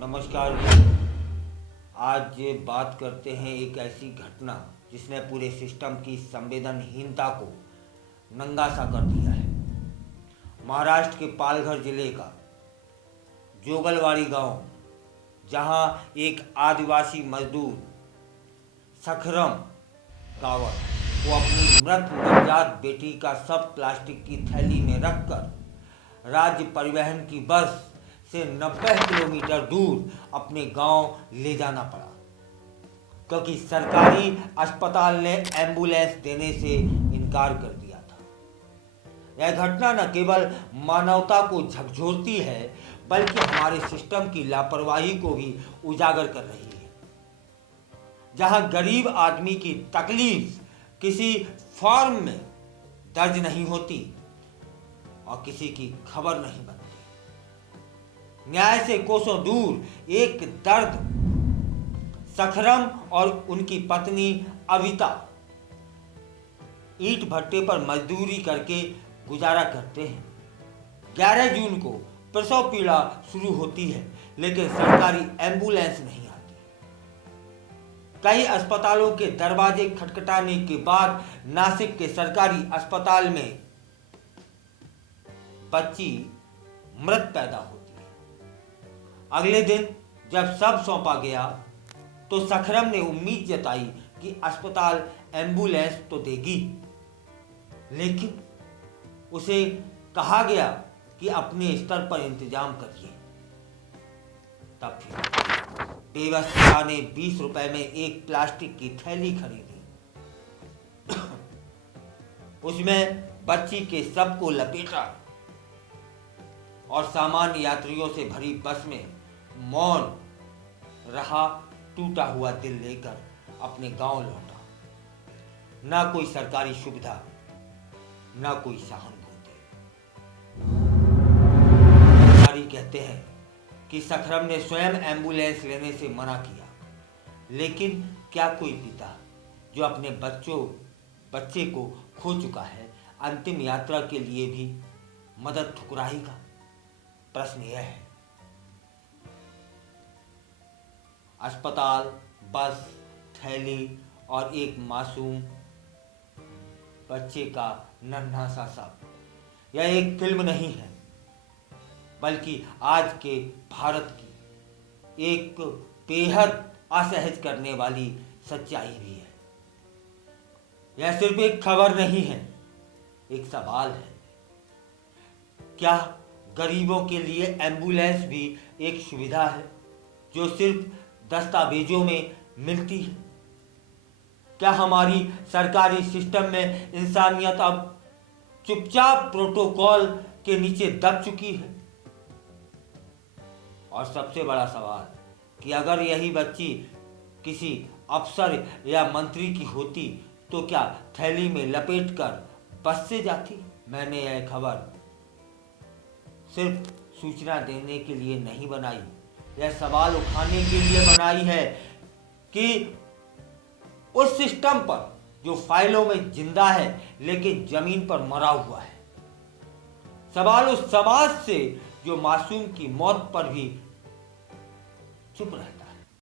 नमस्कार। आज बात करते हैं एक ऐसी घटना जिसने पूरे सिस्टम की संवेदनहीनता को नंगा सा कर दिया है। महाराष्ट्र के पालघर जिले का जोगलवाड़ी गांव, जहां एक आदिवासी मजदूर सखरम गावत को अपनी मृत नवजात बेटी का शव प्लास्टिक की थैली में रखकर राज्य परिवहन की बस से 90 किलोमीटर दूर अपने गांव ले जाना पड़ा, क्योंकि सरकारी अस्पताल ने एम्बुलेंस देने से इनकार कर दिया था। यह घटना न केवल मानवता को झकझोरती है, बल्कि हमारे सिस्टम की लापरवाही को भी उजागर कर रही है। जहां गरीब आदमी की तकलीफ किसी फॉर्म में दर्ज नहीं होती और किसी की खबर नहीं बनती, न्याय से कोसों दूर एक दर्द सखरम और उनकी पत्नी अविता ईंट भट्टे पर मजदूरी करके गुजारा करते हैं। 11 जून को प्रसव पीड़ा शुरू होती है, लेकिन सरकारी एम्बुलेंस नहीं आती। कई अस्पतालों के दरवाजे खटखटाने के बाद नासिक के सरकारी अस्पताल में बच्ची मृत पैदा होती है। अगले दिन जब शव सौंपा गया तो सखरम ने उम्मीद जताई कि अस्पताल एम्बुलेंस तो देगी, लेकिन उसे कहा गया कि अपने स्तर पर इंतजाम करिए। तब फिर बेबस पिता ने 20 रुपए में एक प्लास्टिक की थैली खरीदी। उसमें बच्ची के शव को लपेटा और सामान्य यात्रियों से भरी बस में मौन रहा टूटा हुआ दिल लेकर अपने गांव लौटा। ना कोई सरकारी सुविधा, ना कोई सहानुभूति। अधिकारी कहते हैं कि सखरम ने स्वयं एम्बुलेंस लेने से मना किया, लेकिन क्या कोई पिता जो अपने बच्चे को खो चुका है अंतिम यात्रा के लिए भी मदद ठुकराएगा? प्रश्न यह है। अस्पताल, बस, थैली और एक मासूम बच्चे का नन्हा सा शव, यह एक फिल्म नहीं है, बल्कि आज के भारत की एक बेहद असहज करने वाली सच्चाई भी है। यह सिर्फ एक खबर नहीं है, एक सवाल है। क्या गरीबों के लिए एम्बुलेंस भी एक सुविधा है जो सिर्फ दस्तावेजों में मिलती है? क्या हमारी सरकारी सिस्टम में इंसानियत अब चुपचाप प्रोटोकॉल के नीचे दब चुकी है? और सबसे बड़ा सवाल कि अगर यही बच्ची किसी अफसर या मंत्री की होती तो क्या थैली में लपेटकर बस से जाती? मैंने यह खबर सिर्फ सूचना देने के लिए नहीं बनाई, यह सवाल उठाने के लिए बनाई है कि उस सिस्टम पर जो फाइलों में जिंदा है लेकिन जमीन पर मरा हुआ है। सवाल उस समाज से जो मासूम की मौत पर भी चुप रहता है।